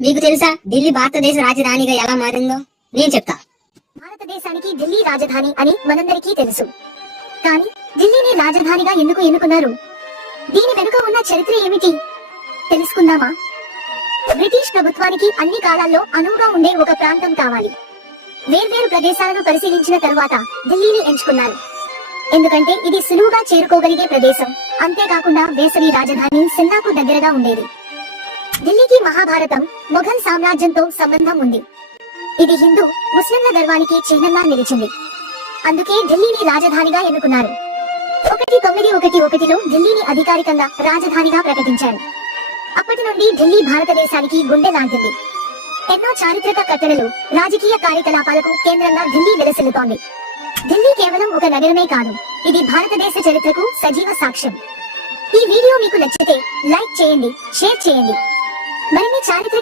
మీకు తెలుసా ఢిల్లీ భారతదేశ రాజధానిగా ఎలా మారిందో? నేను చెప్తా. భారతదేశానికి ఢిల్లీ రాజధాని అని మనందరికీ తెలుసు. కానీ ఢిల్లీని రాజధానిగా ఎందుకు ఎన్నుకున్నారు? దీని వెనుక ఉన్న చరిత్ర ఏమిటి తెలుసుకుందామా? బ్రిటిష్ ప్రభుత్వానికి అన్ని కాలాల్లో అనువుగా ఉండే ఒక ప్రాంతం కావాలి. వేర్వేరు ప్రదేశాలను పరిశీలించిన తరువాత ఢిల్లీని ఎంచుకున్నారు. ఎందుకంటే ఇది సులువుగా చేరుకోగలిగే ప్రదేశం, అంతేకాకుండా వేసవి రాజధాని సిమ్లాకు దగ్గరగా ఉండేది. ఢిల్లీకి మహాభారతం, మొఘల్ సామ్రాజ్యంతో సంబంధం ఉంది. ఇది హిందూ ముస్లింల గర్వానికి చిహ్నంగా నిలిచింది. అందుకే ఢిల్లీని రాజధానిగా ఎన్నుకున్నారు. 1911లో ఢిల్లీని అధికారికంగా రాజధానిగా ప్రకటించారు. అప్పటి నుండి ఢిల్లీ భారతదేశానికి గుండె లాంటిది. ఎన్నో చారిత్రక కట్టడలు, రాజకీయ కార్యకలాపాలకు కేంద్రంగా ఢిల్లీ విలసిల్లుతోంది. ఢిల్లీ కేవలం ఒక నగరమే కాదు, ఇది భారతదేశ చరిత్రకు సజీవ సాక్ష్యం. ఈ వీడియో మీకు నచ్చితే లైక్ చేయండి, షేర్ చేయండి. మరిన్ని చారిత్రక